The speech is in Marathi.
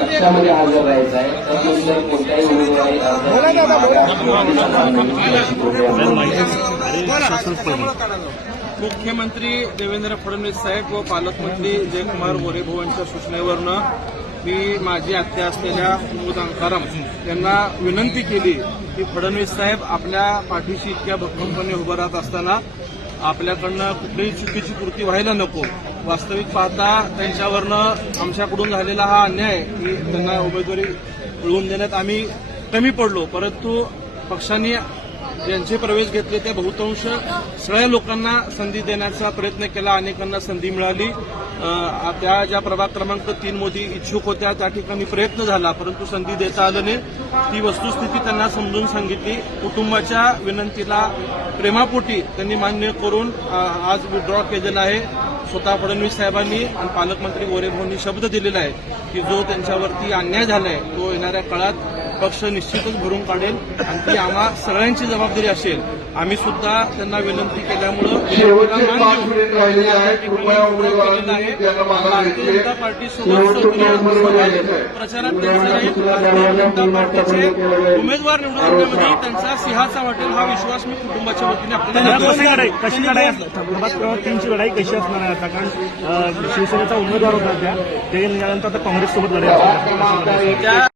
पक्षामध्ये हजर राहायचं आहे कोणत्याही उमेदवारी मुख्यमंत्री देवेंद्र फडणवीस साहेब व पालकमंत्री जयकुमार मोरे यांच्या सूचनेवरनं मी माझी आत्या असलेल्या कुमुद अंकाराम यांना विनंती केली की फडणवीस साहेब आपल्या पाठीशी इतक्या भक्कमपणे उभं राहत असताना आपल्याकडनं कुठलीही चुकीची कृती व्हायला नको. वास्तविक पाहता त्यांच्यावरनं आमच्याकडून झालेला हा अन्याय की त्यांना उमेदवारी मिळवून देण्यात आम्ही कमी पडलो. परंतु पक्षांनी ज्यांचे प्रवेश घेतले ते बहुतांश सगळ्या लोकांना संधी देण्याचा प्रयत्न केला. अनेकांना संधी मिळाली. त्या ज्या प्रभाग क्रमांक तीन मोदी इच्छुक होत्या त्या ठिकाणी प्रयत्न झाला. परंतु संधी देता आलं नाही. ती वस्तुस्थिती त्यांना समजून सांगितली. कुटुंबाच्या विनंतीला प्रेमापोटी त्यांनी मान्य करून आज विड्रॉ केलेला आहे. स्वतः फडणवीस साहेबांनी आणि पालकमंत्री गोरे भाऊंनी शब्द दिलेला आहे की जो त्यांच्यावरती अन्याय झालाय तो येणाऱ्या काळात पक्ष निश्चितच भरून काढेल आणि ती आम्हा सगळ्यांची जबाबदारी असेल. आम्ही सुद्धा त्यांना विनंती केल्यामुळं भारतीय. जनता. प्रचारात जनता पार्टीचे उमेदवार निवडून आणण्यामध्ये त्यांचा सिंहाचा वाटेल हा विश्वास मी कुटुंबाच्या वतीने आपल्याला कशी. लढाई कशी लढाई कशी असणार आहे आता? कारण शिवसेनेचा उमेदवार होता त्या. ते त्यानंतर आता काँग्रेससोबत लढाई त्या